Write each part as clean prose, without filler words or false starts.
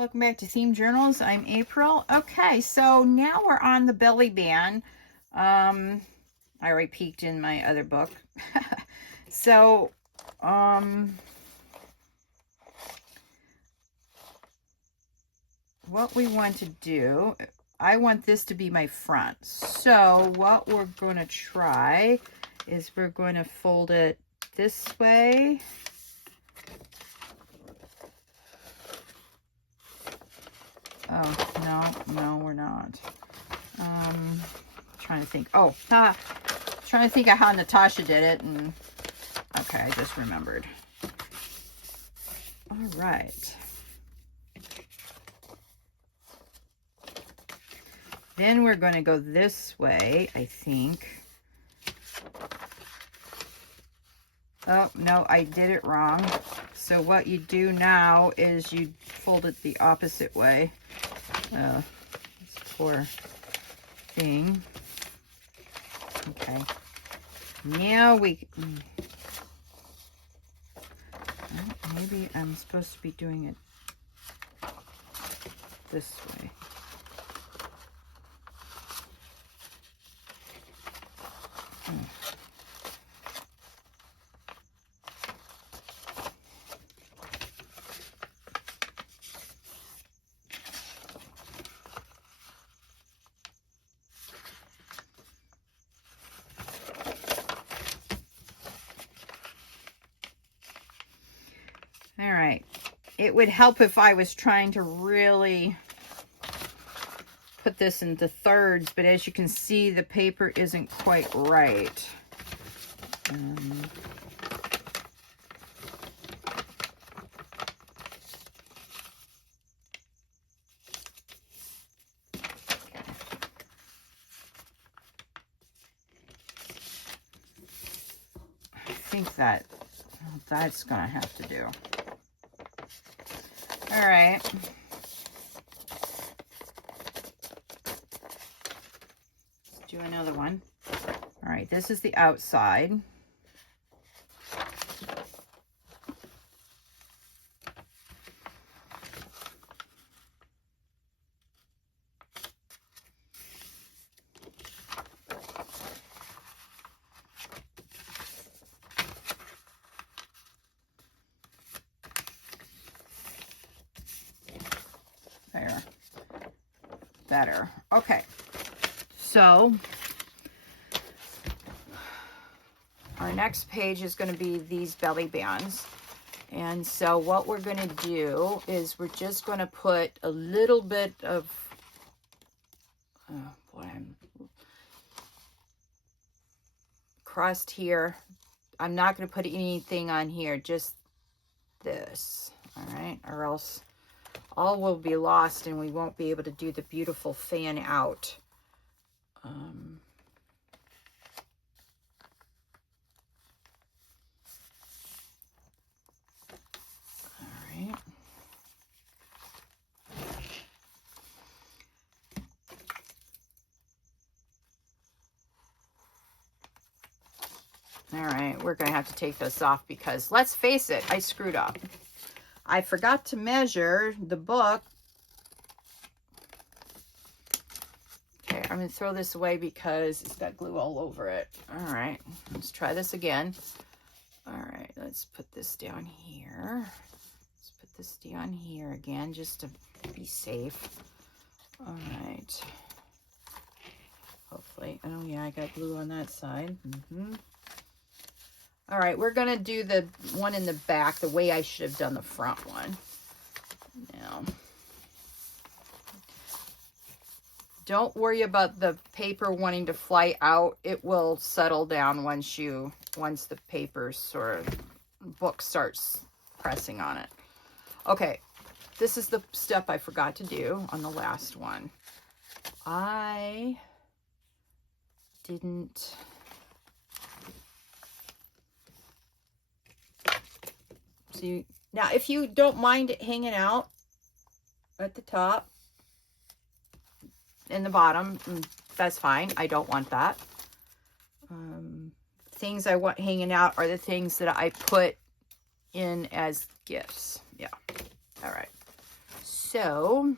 Welcome back to Themed Journals. I'm April. Okay, so now we're on the belly band. I already peeked in my other book. So, what we want to do, I want this to be my front. So what we're going to try is we're going to fold it this way. Oh, no, we're not. Trying to think. Oh, trying to think of how Natasha did it. And okay, I just remembered. All right. Then we're going to go this way, I think. Oh, no, I did it wrong. So what you do now is you fold it the opposite way. This poor thing. Okay. Now we... maybe I'm supposed to be doing it this way. All right. It would help if I was trying to really put this into thirds, but as you can see, the paper isn't quite right. I think that's gonna have to do. All right. Let's do another one. All right, this is the outside. There. Better. Okay. So our next page is going to be these belly bands. And so what we're going to do is we're just going to put a little bit of, oh boy, I'm crust here. I'm not going to put anything on here, just this. All right. Or else all will be lost and we won't be able to do the beautiful fan out. All right, we're going to have to take this off because, let's face it, I screwed up. I forgot to measure the book. Okay, I'm going to throw this away because it's got glue all over it. All right, let's try this again. All right, let's put this down here. Let's put this down here again just to be safe. All right. Hopefully. Oh, yeah, I got glue on that side. All right, we're going to do the one in the back the way I should have done the front one. Now, don't worry about the paper wanting to fly out. It will settle down once the paper sort of book starts pressing on it. Okay, this is the step I forgot to do on the last one. I didn't... See, now if you don't mind it hanging out at the top and the bottom, that's fine. I don't want that. Things I want hanging out are the things that I put in as gifts. Yeah. All right. so,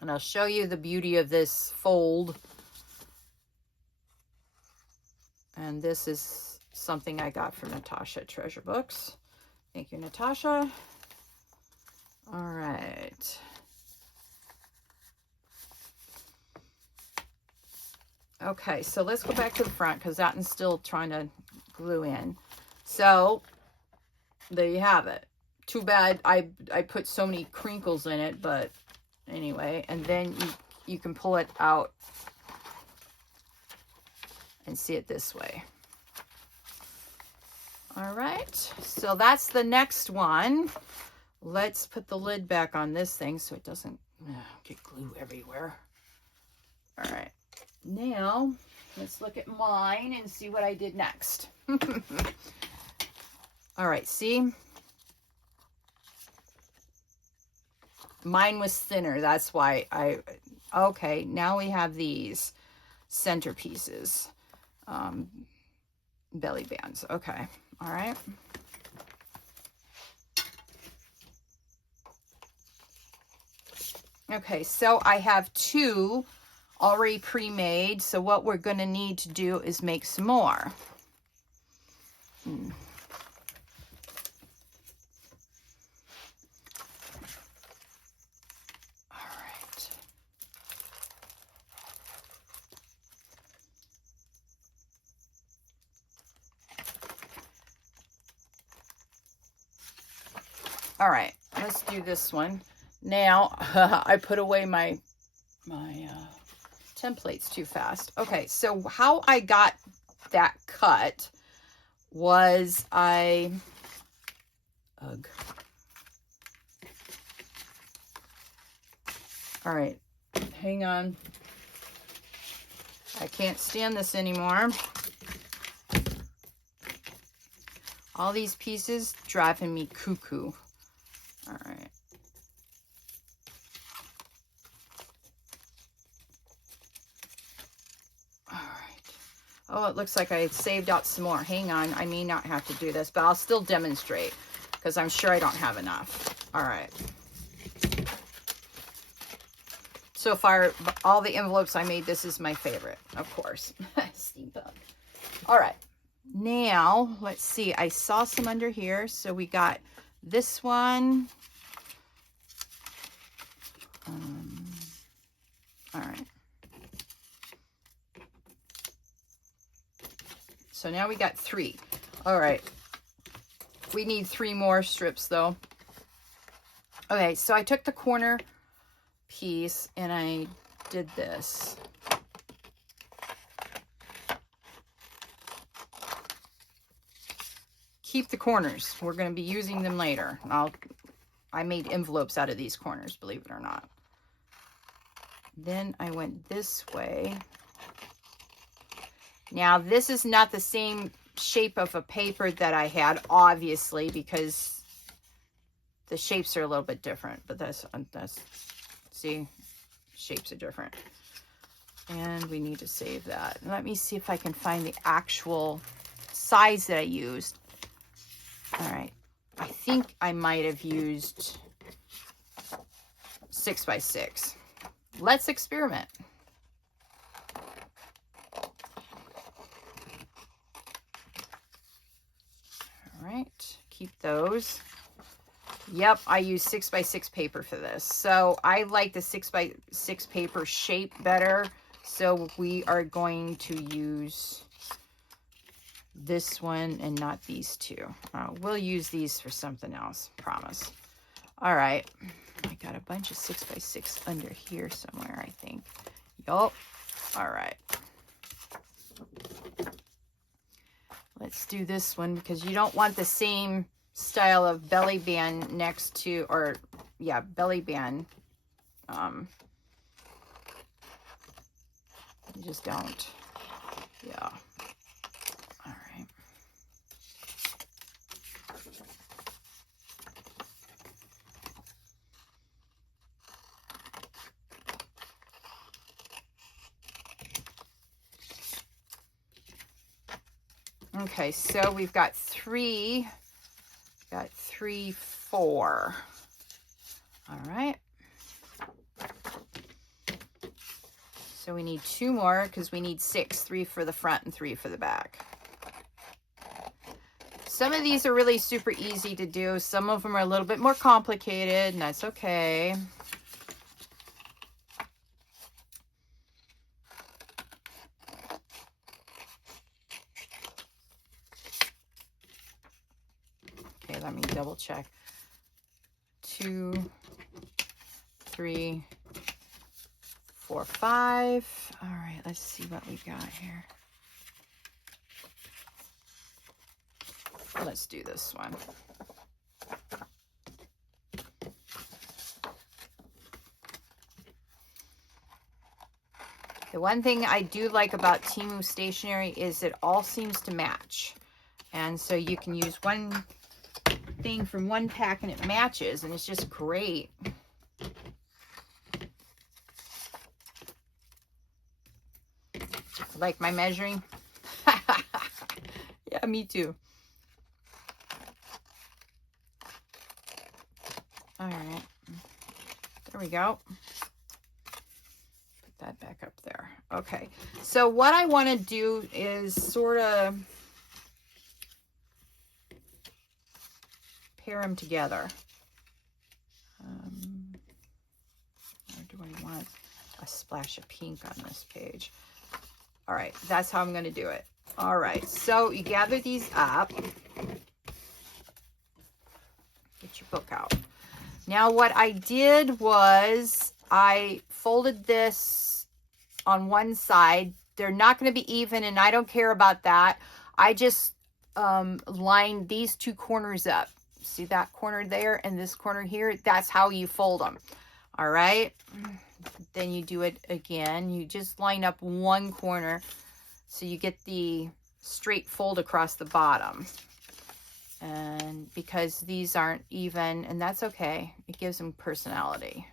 and I'll show you the beauty of this fold. And this is something I got from Natasha at Treasure Books. Thank you, Natasha. All right. Okay, so let's go back to the front because that one's still trying to glue in. So there you have it. Too bad I put so many crinkles in it, but anyway. And then you can pull it out and see it this way. All right, so that's the next one. Let's put the lid back on this thing so it doesn't get glue everywhere. All right, now let's look at mine and see what I did next. All right, see? Mine was thinner, that's why okay, now we have these centerpieces, belly bands. Okay, all right. Okay, so I have two already pre-made, so what we're going to need to do is make some more. All right, let's do this one. Now, I put away my templates too fast. Okay, so how I got that cut was ugh. All right, hang on. I can't stand this anymore. All these pieces driving me cuckoo. All right. All right. Oh, it looks like I saved out some more. Hang on. I may not have to do this, but I'll still demonstrate because I'm sure I don't have enough. All right. So far, all the envelopes I made, this is my favorite, of course. Steampunk. All right. Now, let's see. I saw some under here. So we got this one. All right. So now we got 3. All right. We need 3 more strips though. Okay, so I took the corner piece and I did this. Keep the corners. We're going to be using them later. I made envelopes out of these corners, believe it or not. Then I went this way. Now, this is not the same shape of a paper that I had, obviously, because the shapes are a little bit different. But that's see, shapes are different. And we need to save that. Let me see if I can find the actual size that I used. All right. I think I might have used 6 by 6. Let's experiment. All right, keep those. Yep, I use 6 by 6 paper for this. So I like the 6 by 6 paper shape better. So we are going to use this one and not these two. We'll use these for something else, promise. All right. I got a bunch of 6 by 6 under here somewhere, I think. Yup. All right. Let's do this one because you don't want the same style of belly band next to, or yeah, belly band. You just don't. Yeah. All right. Okay, so we've got 3, 4. All right. So we need 2 more because we need 6, 3 for the front and 3 for the back. Some of these are really super easy to do. Some of them are a little bit more complicated, and that's okay. Okay, let me double check. 2, 3, 4, 5. All right, let's see what we got here. Let's do this one. The one thing I do like about Temu stationery is it all seems to match. And so you can use one thing from one pack and it matches, and it's just great. Like my measuring? Yeah, me too. All right, there we go. Put that back up there. Okay, so what I want to do is sort of pair them together. Or do I want a splash of pink on this page? All right, that's how I'm going to do it. All right, so you gather these up. Get your book out. Now what I did was I folded this on one side. They're not going to be even, and I don't care about that. I just lined these 2 corners up. See that corner there and this corner here? That's how you fold them. All right. Then you do it again. You just line up one corner so you get the straight fold across the bottom. And because these aren't even, and that's okay. It gives them personality,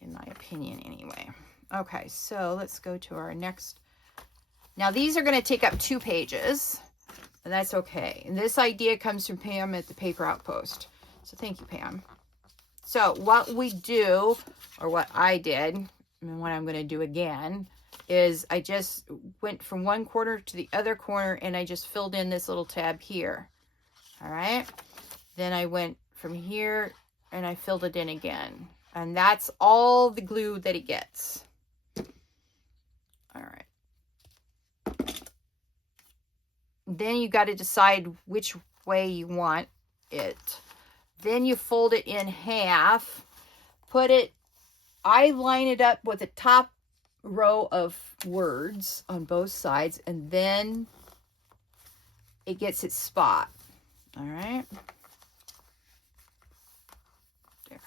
in my opinion anyway. Okay, so let's go to our next. Now these are going to take up 2 pages, and that's okay. And this idea comes from Pam at the Paper Outpost. So thank you, Pam. So what we do, or what I did, and what I'm going to do again, is I just went from one corner to the other corner, and I just filled in this little tab here. All right. Then I went from here and I filled it in again. And that's all the glue that it gets. All right. Then you got to decide which way you want it. Then you fold it in half. Put it, I line it up with the top row of words on both sides. And then it gets its spot. All right. There.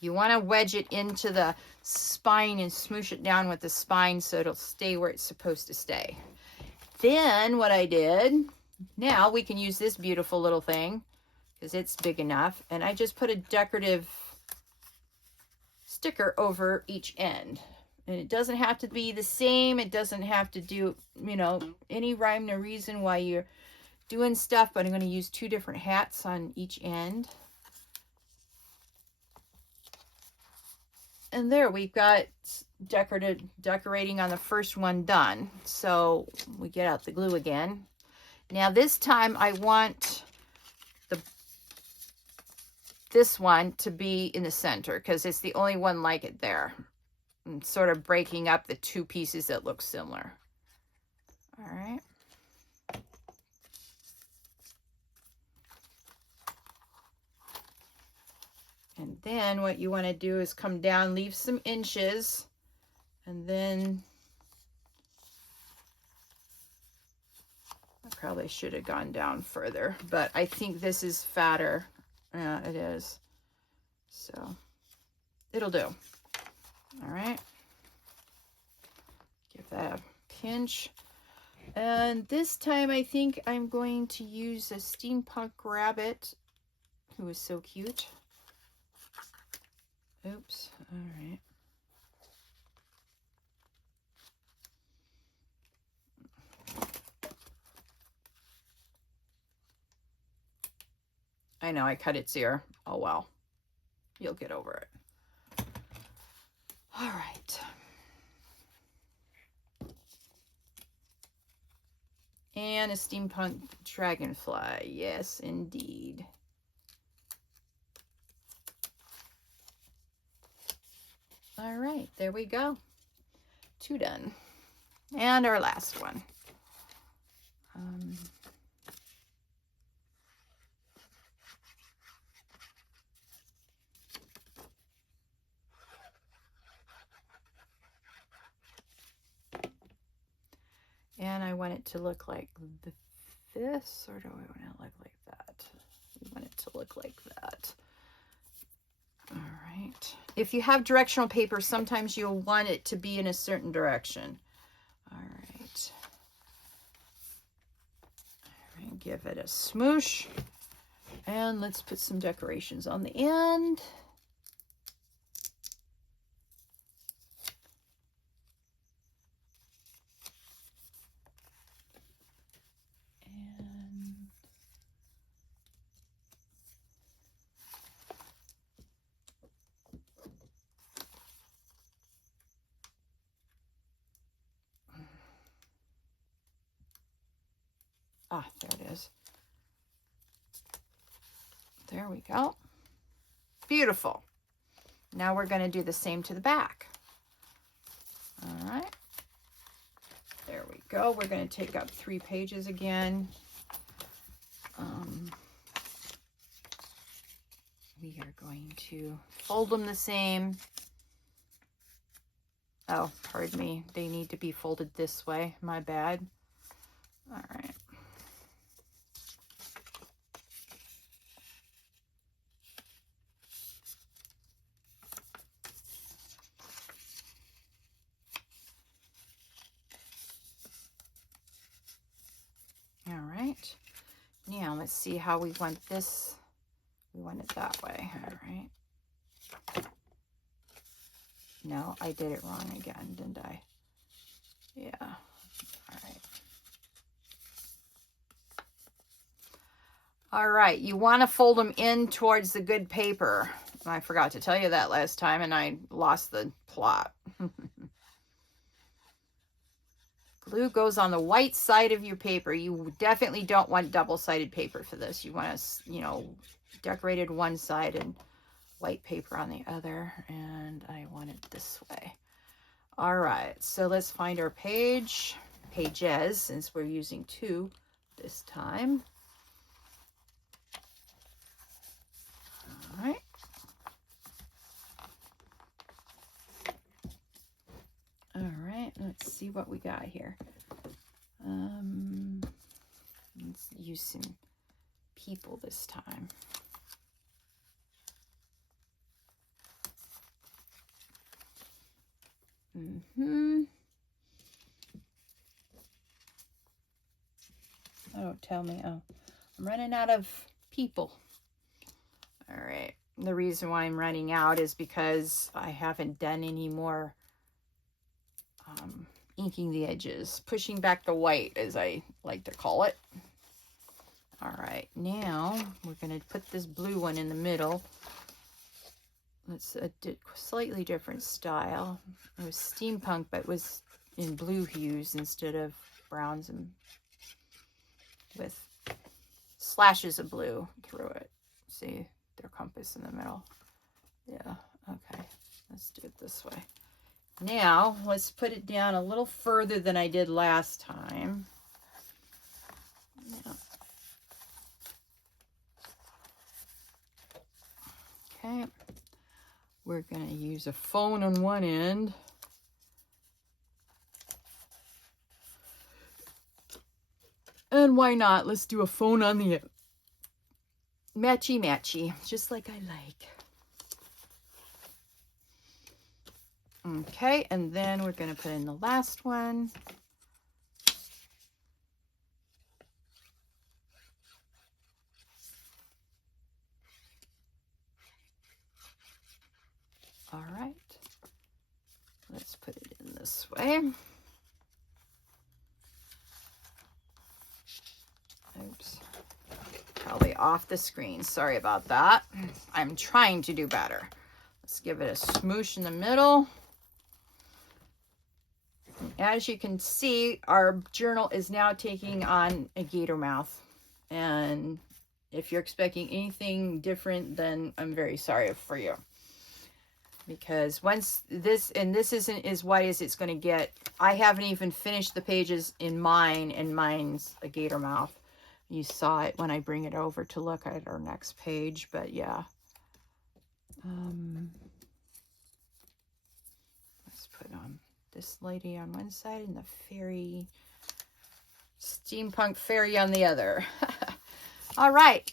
You want to wedge it into the spine and smoosh it down with the spine so it'll stay where it's supposed to stay. Then what I did, now we can use this beautiful little thing because it's big enough. And I just put a decorative sticker over each end. And it doesn't have to be the same. It doesn't have to do, you know, any rhyme or reason why you're doing stuff, but I'm going to use 2 different hats on each end. And there we've got decorating on the first one done. So we get out the glue again. Now this time I want this one to be in the center because it's the only one like it there. I'm sort of breaking up the 2 pieces that look similar. All right. And then what you want to do is come down, leave some inches, and then I probably should have gone down further, but I think this is fatter. Yeah, it is. So it'll do. All right. Give that a pinch. And this time I think I'm going to use a steampunk rabbit who is so cute. Oops, all right. I know I cut its ear. Oh well. You'll get over it. All right. And a steampunk dragonfly. Yes, indeed. All right, there we go. 2 done. And our last one. And I want it to look like this, or do I want it to look like that? We want it to look like that. All right. If you have directional paper, sometimes you'll want it to be in a certain direction. All right. All right, give it a smoosh. And let's put some decorations on the end. Ah, there it is. There we go. Beautiful. Now we're going to do the same to the back. All right. There we go. We're going to take up 3 pages again. We are going to fold them the same. Oh, pardon me. They need to be folded this way. My bad. All right. All right. Now let's see how we want this. We want it that way. All right. No, I did it wrong again, didn't I? Yeah. All right. All right. You want to fold them in towards the good paper. I forgot to tell you that last time, and I lost the plot. Glue goes on the white side of your paper. You definitely don't want double-sided paper for this. You want to, you know, decorated one side and white paper on the other. And I want it this way. All right, so let's find our pages, since we're using 2 this time. All right. All right, let's see what we got here. Let's use some people this time. Oh, tell me. Oh, I'm running out of people. All right. The reason why I'm running out is because I haven't done any more inking the edges, pushing back the white, as I like to call it. All right, now we're going to put this blue one in the middle. It's a slightly different style. It was steampunk, but it was in blue hues instead of browns, and with slashes of blue through it. See their compass in the middle. Yeah, okay. Let's do it this way. Now, let's put it down a little further than I did last time. Yeah. Okay. We're going to use a phone on one end. And why not? Let's do a phone on the end. Matchy-matchy, just like I like. Okay, and then we're going to put in the last one. All right, let's put it in this way. Oops, probably off the screen. Sorry about that. I'm trying to do better. Let's give it a smoosh in the middle. As you can see, our journal is now taking on a gator mouth. And if you're expecting anything different, then I'm very sorry for you. Because once this, and this isn't as white as it's going to get, I haven't even finished the pages in mine, and mine's a gator mouth. You saw it when I bring it over to look at our next page, but yeah. Let's put this lady on one side and the fairy, steampunk fairy on the other. All right,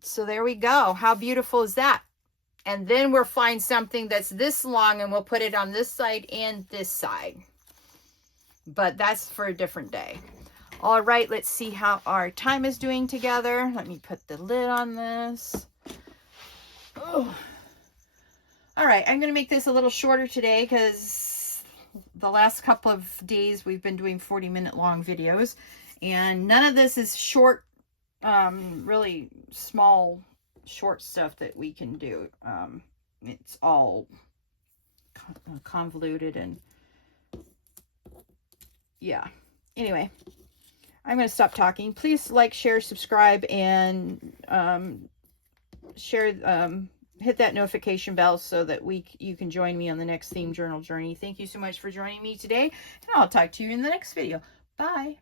so there we go. How beautiful is that? And then we'll find something that's this long and we'll put it on this side and this side. But that's for a different day. All right, let's see how our time is doing together. Let me put the lid on this. Oh. All right, I'm going to make this a little shorter today because the last couple of days we've been doing 40-minute long videos. And none of this is short, really small, short stuff that we can do. It's all convoluted and yeah. Anyway, I'm going to stop talking. Please like, share, subscribe, and share. Hit that notification bell so that you can join me on the next theme journal journey. Thank you so much for joining me today, and I'll talk to you in the next video. Bye.